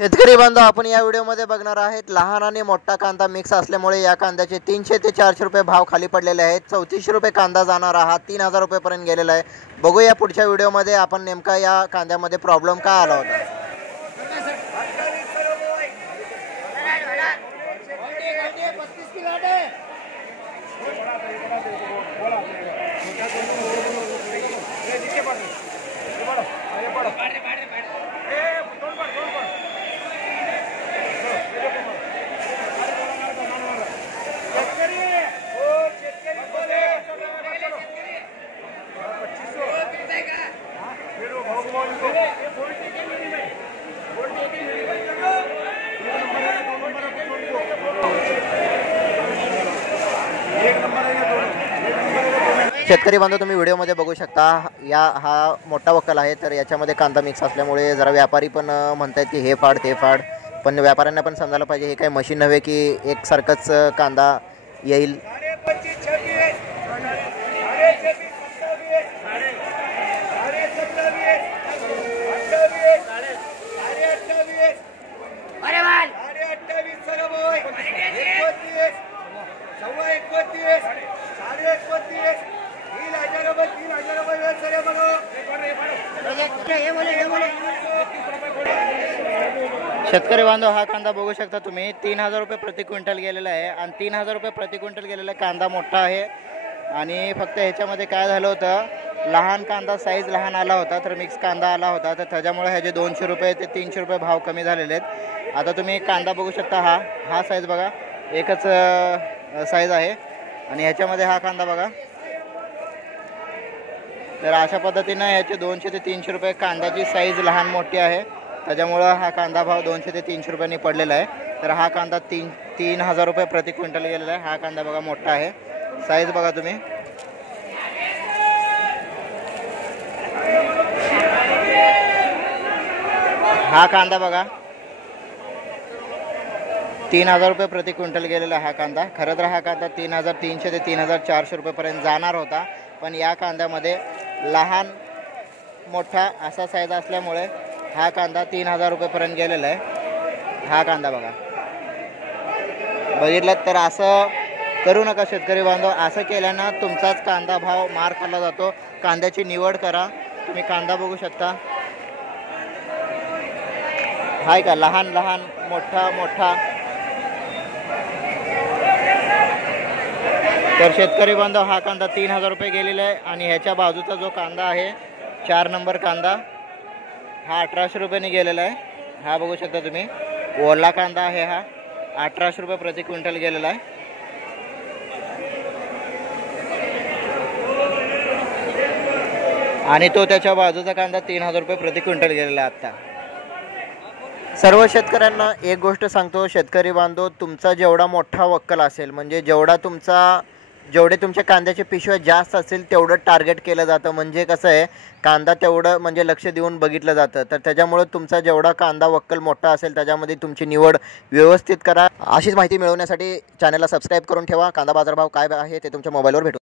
शेतकरी बांधव, आपण या व्हिडिओमध्ये बघणार आहेत लहान आणि मोठा कांदा मिक्स असल्यामुळे या कांद्याचे 300 ते 400 रुपये भाव खाली पडलेले आहेत। 3400 रुपये कांदा जाणार हा 3000 रुपयेपर्यंत गेलेला आहे। बघूया पुढच्या व्हिडिओमध्ये आपण नेमका या कांद्यामध्ये प्रॉब्लेम का आला होता। शेतकरी बांधव, तुम्ही व्हिडिओमध्ये बघू शकता हा मोठा वक्कल आहे। तर याच्यामध्ये कांदा मिक्स असल्यामुळे जरा व्यापारी पण म्हणतात की हे फाड ते फाड, पण व्यापाऱ्यांना पण समजायला पाहिजे हे काही मशीन नव्हे की एकसारखंच कांदा येईल। शेतकरी बांधव, हा कांदा बघू शकता तुम्ही 3000 रुपये प्रति क्विंटल गेलेला आहे आणि 3000 रुपये प्रति क्विंटल गेलेला कांदा मोठा आहे। आणि फक्त ह्याच्यामध्ये काय झालं होतं, लहान कांदा साईज लहान आला होता, तर मिक्स कांदा आला होता, तर त्याच्यामुळे ह्याचे 200 रुपये ते 300 रुपये भाव कमी झालेले आहेत। आता तुम्ही कांदा बघू शकता, हा साईज बघा, एकच साईज आहे आणि ह्याच्यामध्ये हा कांदा बघा। तर अशा पद्धतीने ह्याचे 200 ते 300 रुपये कांद्याची साईज लहान मोठी आहे, त्याच्यामुळं हा कांदा भाव 200 ते 300 रुपयांनी पडलेला आहे। तर हा कांदा 3000 रुपये प्रति क्विंटल गेलेला आहे। हा कांदा बघा मोठा आहे, साईज बघा तुम्ही। हा कांदा बघा 3000 रुपये प्रति क्विंटल गेलेला हा कांदा। खरं तर हा कांदा 3300 ते 3400 रुपयेपर्यंत जाणार होता, पण या कांद्यामध्ये लहान मोठा असा साईज असल्यामुळे हा कांदा 3000 रुपयेपर्यंत गेलेला आहे। हा कांदा बघा, बघितलं तर असं करू नका शेतकरी बांधव। असं केल्यानं तुमचाच कांदा भाव मार खाल्ला जातो। कांद्याची निवड करा। तुम्ही कांदा बघू शकता, हाय का लहान लहान मोठा मोठा। तर शेतकरी बांधव, हा कांदा 3000 रुपये गेलेला आहे आणि ह्याच्या बाजूचा जो कांदा आहे 4 नंबर कांदा, हा 1800 रुपयांनी गेलेला आहे। हा बघू शकता तुम्ही, ओला कांदा आहे, हा 1800 रुपये प्रति क्विंटल गेलेला आहे। आणि तो त्याच्या बाजूचा कांदा 3000 रुपये प्रति क्विंटल गेलेला आहे। आता सर्व शेतकऱ्यांना एक गोष्ट सांगतो शेतकरी बांधव, तुमचा जेवढा मोठा वक्कल असेल, म्हणजे जेवढे तुमच्या कांद्याचे पिशव्या जास्त असतील तेवढं टार्गेट केलं जातं। म्हणजे कसं आहे, कांदा तेवढं म्हणजे लक्ष देऊन बघितलं जातं। तर त्याच्यामुळे तुमचा जेवढा कांदा वक्कल मोठा असेल त्याच्यामध्ये तुमची निवड व्यवस्थित करा। अशीच माहिती मिळवण्यासाठी चॅनलला सबस्क्राईब करून ठेवा। कांदा बाजारभाव काय आहे ते तुमच्या मोबाईलवर भेटू।